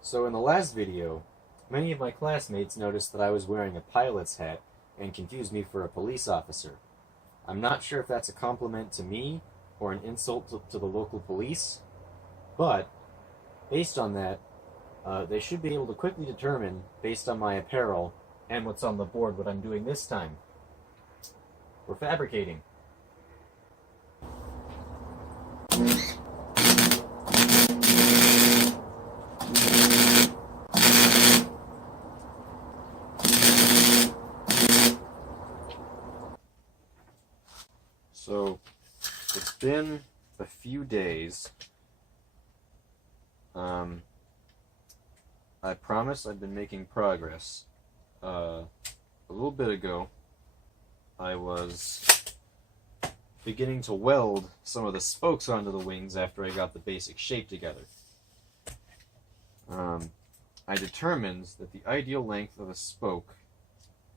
So in the last video, many of my classmates noticed that I was wearing a pilot's hat and confused me for a police officer. I'm not sure if that's a compliment to me or an insult to the local police, but based on that, they should be able to quickly determine, based on my apparel and what's on the board, what I'm doing this time. We're fabricating. So, it's been a few days. I promise I've been making progress. A little bit ago, I was beginning to weld some of the spokes onto the wings after I got the basic shape together. I determined that the ideal length of a spoke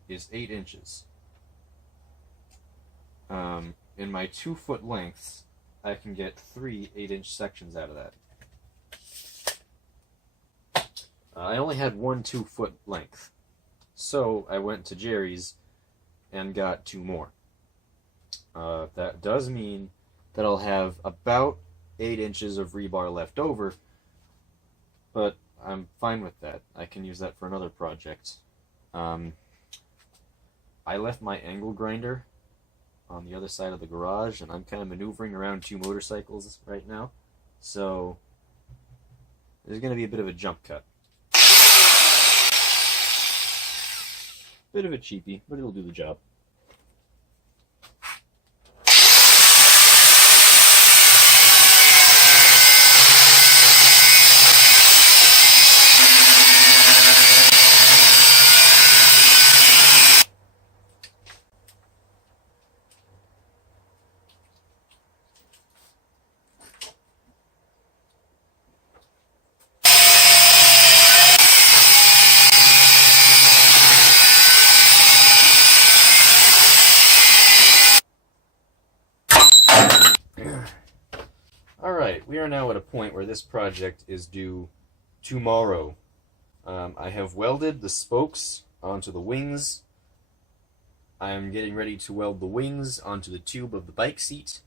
is 8 inches. In my 2-foot lengths, I can get 3 8-inch sections out of that. I only had one 2-foot length, so I went to Jerry's and got 2 more. That does mean that I'll have about 8 inches of rebar left over, but I'm fine with that. I can use that for another project. I left my angle grinder on the other side of the garage, and I'm kind of maneuvering around 2 motorcycles right now, so there's going to be a bit of a jump cut. Bit of a cheapie, but it'll do the job. Alright, we are now at a point where this project is due tomorrow. I have welded the spokes onto the wings. I am getting ready to weld the wings onto the tube of the bike seat.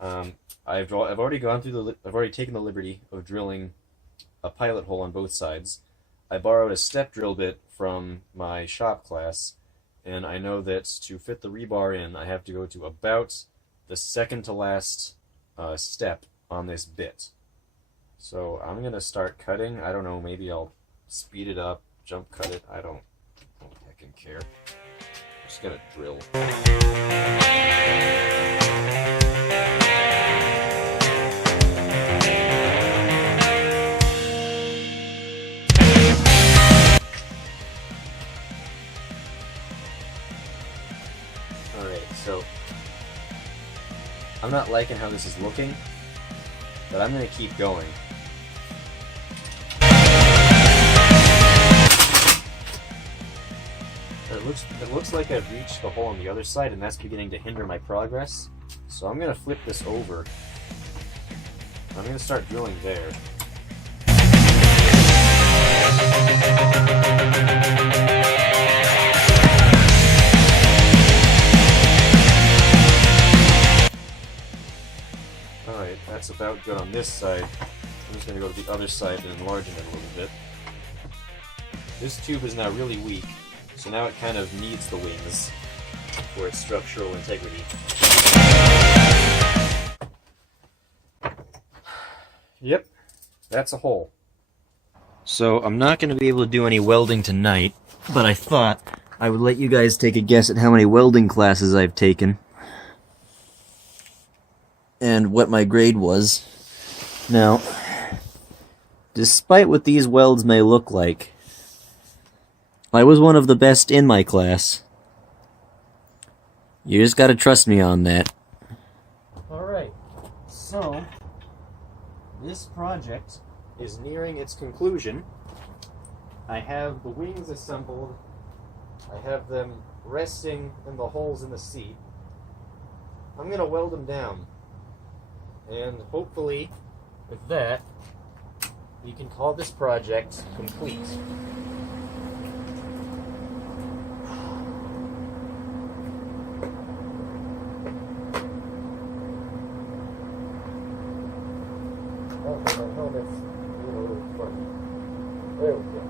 I've already taken the liberty of drilling a pilot hole on both sides. I borrowed a step drill bit from my shop class, and I know that to fit the rebar in, I have to go to about the second to last step on this bit. So I'm gonna start cutting. I don't know, maybe I'll speed it up, jump cut it. I don't heckin' care. Just gotta drill. Alright, so I'm not liking how this is looking, but I'm going to keep going. It looks like I've reached the hole on the other side, and that's beginning to hinder my progress. So I'm going to flip this over. I'm going to start drilling there. Alright, that's about good on this side. I'm just going to go to the other side and enlarge it a little bit. This tube is now really weak, so now it kind of needs the wings for its structural integrity. Yep, that's a hole. So I'm not going to be able to do any welding tonight, but I thought I would let you guys take a guess at how many welding classes I've taken and what my grade was. Now, despite what these welds may look like, I was one of the best in my class. You just gotta trust me on that. Alright, so this project is nearing its conclusion. I have the wings assembled. I have them resting in the holes in the seat. I'm gonna weld them down. And hopefully, with that, we can call this project complete. Oh, no, that's a little funny. There we go.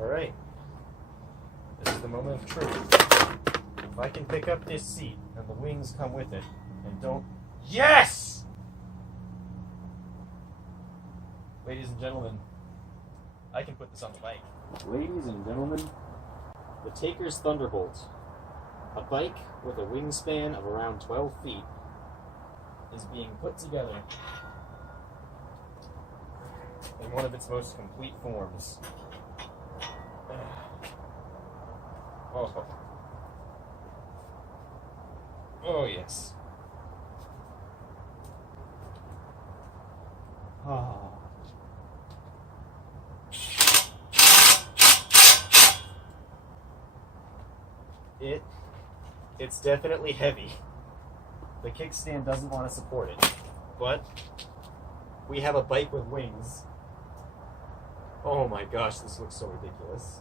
Alright, this is the moment of truth. If I can pick up this seat and the wings come with it, and don't... Yes! Ladies and gentlemen, I can put this on the bike. Ladies and gentlemen, the Takers Thunderbolt, a bike with a wingspan of around 12 feet, is being put together in one of its most complete forms. Oh. Oh, yes. Oh. It's definitely heavy. The kickstand doesn't want to support it, but we have a bike with wings. Oh my gosh, this looks so ridiculous.